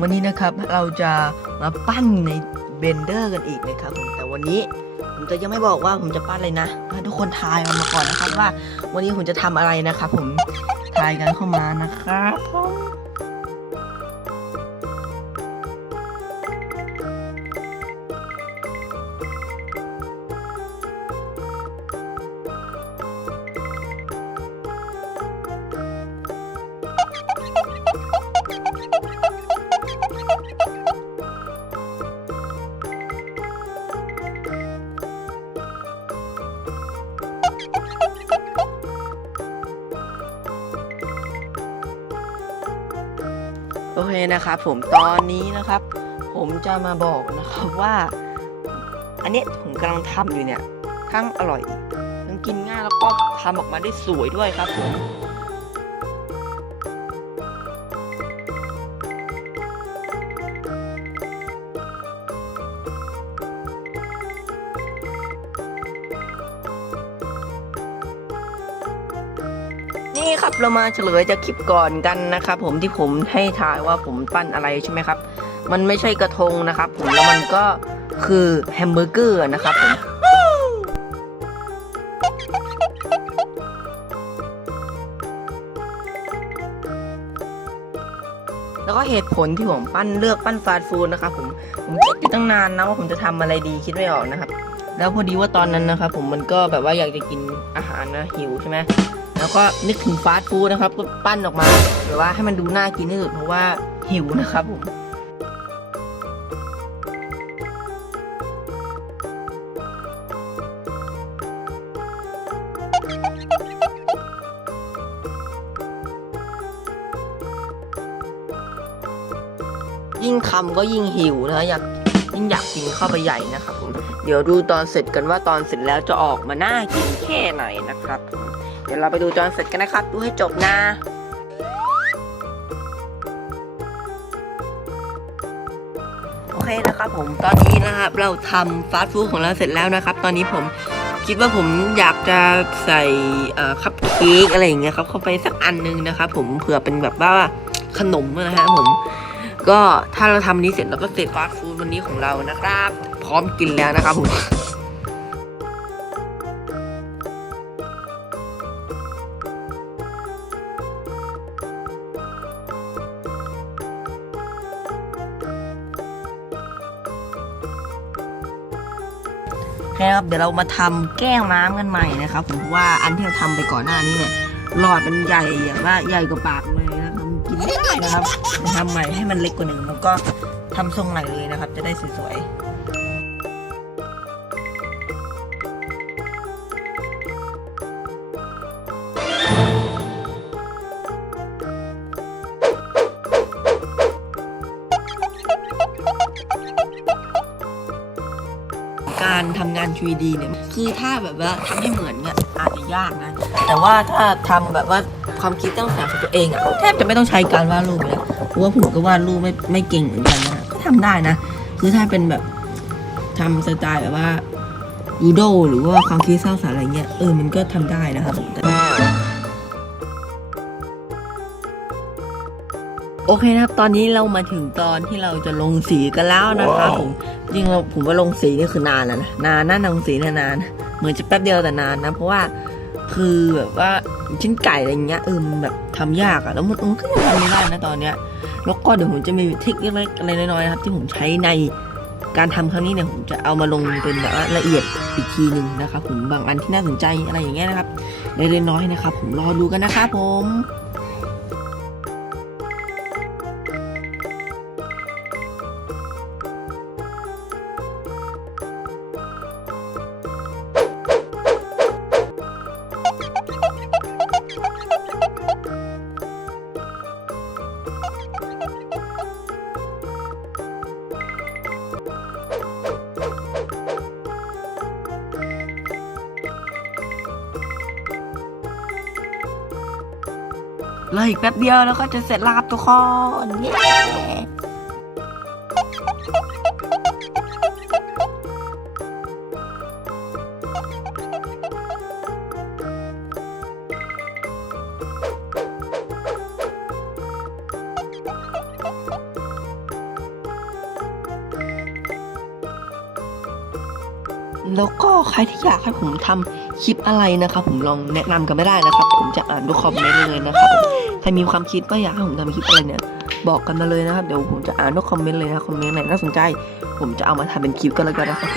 วันนี้นะครับเราจะมาปั้นในเบนเดอร์กันอีกนะครับผมแต่วันนี้ผมจะยังไม่บอกว่าผมจะปั้นอะไรนะให้ทุกคนทายมันมาก่อนนะครับว่า วันนี้ผมจะทำอะไรนะครับผมทายกันเข้ามานะครับผม โอเคนะครับผมตอนนี้นะครับ ผมจะมาบอกนะครับว่า อันนี้ผมกำลังทำอยู่เนี่ยทั้งอร่อยทั้งกินง่ายแล้วก็ทำออกมาได้สวยด้วยครับผม นี่ครับเรามาเฉลยจากคลิปก่อนกันนะครับผมที่ผมให้ทายว่าผมปั้นอะไรใช่ไหมครับ มันไม่ใช่กระทงนะครับ ผมแล้วมันก็คือแฮมเบอร์เกอร์นะครับผมแล้วก็เหตุผลที่ผมปั้นเลือกปั้นฟาสต์ฟู้ดนะครับผมผมคิดอยู่ตั้งนานนะว่าผมจะทำอะไรดีคิดไม่ออกนะครับ แล้วพอดีว่าตอนนั้นนะครับผมมันก็แบบว่าอยากจะกินอาหารนะหิวใช่ไหม แล้วก็นึกถึงฟาสต์ฟู้ดนะครับก็ปั้นออกมาแบบว่าให้มันดูน่ากินที่สุดเพราะว่าหิวนะครับผมยิ่งคำก็ยิ่งหิวนะอยากยิ่งอยากกินเข้าไปใหญ่นะครับผมเดี๋ยวดูตอนเสร็จกันว่าตอนเสร็จแล้วจะออกมาน่ากินแค่ไหนนะครับผม เดี๋ยวเราไปดูตอนเสร็จกันนะครับ ดูให้จบนะโอเคนะครับผมตอนนี้นะครับเราทำฟาสต์ฟู้ดของเราเสร็จแล้วนะครับ ตอนนี้ผมคิดว่าผมอยากจะใส่คัพเค้กอะไรอย่างเงี้ยครับเข้าไปสักอันนึงนะครับผมเผื่อเป็นแบบว่าขนมนะฮะผมก็ถ้าเราทำนี้เสร็จเราก็เสร็จฟาสต์ฟู้ดวันนี้ของเรานะครับ พร้อมกินแล้วนะครับผม นะครับเดี๋ยวเรามาทำแก้วน้ำกันใหม่นะครับผมว่าอันที่เราทำไปก่อนหน้านี้เนี่ยหลอดมันใหญ่แบบว่าใหญ่กว่าปากเลยนะครับมันกินไม่ได้นะครับทำใหม่ให้มันเล็กกว่าหนึ่งแล้วก็ทำทรงใหม่เลยนะครับ จะได้สวยๆ ทำงาน 3D เนี่ย คือถ้าแบบว่าทำให้เหมือนเนี่ยอาจจะยากนะ แต่ว่าถ้าทำแบบว่าความคิดตั้งแต่ของตัวเองอะแทบจะไม่ต้องใช้การวาดรูปเลยเพราะว่าผมก็วาดรูปไม่ไม่เก่งเหมือนกันนะก็ทำได้นะ คือถ้าเป็นแบบทำสไตล์แบบว่ายูโดหรือว่าความคิดสร้างสรรค์อะไรเงี้ยเออมันก็ทำได้นะครับแต่ โอเคนะครับ ตอนนี้เรามาถึงตอนที่เราจะลงสีกันแล้วนะครับผมจริงๆเราผมว่าลงสีนี่คือนานแล้วนะนานนะลงสีนานๆเหมือนจะแป๊บเดียวแต่นานนะ เพราะว่าคือแบบว่าชิ้นไก่อะไรเงี้ยเออมันแบบทำยากอะแล้วมันมันก็ยังทำไม่ได้นะตอนเนี้ยแล้วก็เดี๋ยวผมจะมีทริคเล็กๆอะไรน้อยๆนะครับ ที่ผมใช้ในการทำครั้งนี้เนี่ยผมจะเอามาลงเป็นแบบว่าละเอียดอีกทีหนึ่งนะครับผมบางอันที่น่าสนใจอะไรอย่างเงี้ยนะครับเล็กๆน้อยๆนะครับผมรอดูกันนะครับผม เลยอีกแป๊บเดียวแล้วก็จะเสร็จลาบทุกคนเย้แล้วก็ใครที่อยากให้ผมทำ คลิปอะไรนะครับ ผมลองแนะนำกันไม่ได้นะครับ ผมจะอ่านทุกคอมเมนต์เลยนะครับใครมีความคิดก็อยากให้ผมทำคลิปอะไรเนี่ยบอกกันมาเลยนะครับ เดี๋ยวผมจะอ่านทุกคอมเมนต์เลยนะคอมเมนต์ไหนน่าสนใจ ผมจะเอามาทำเป็นคลิปก็แล้วกันนะครับ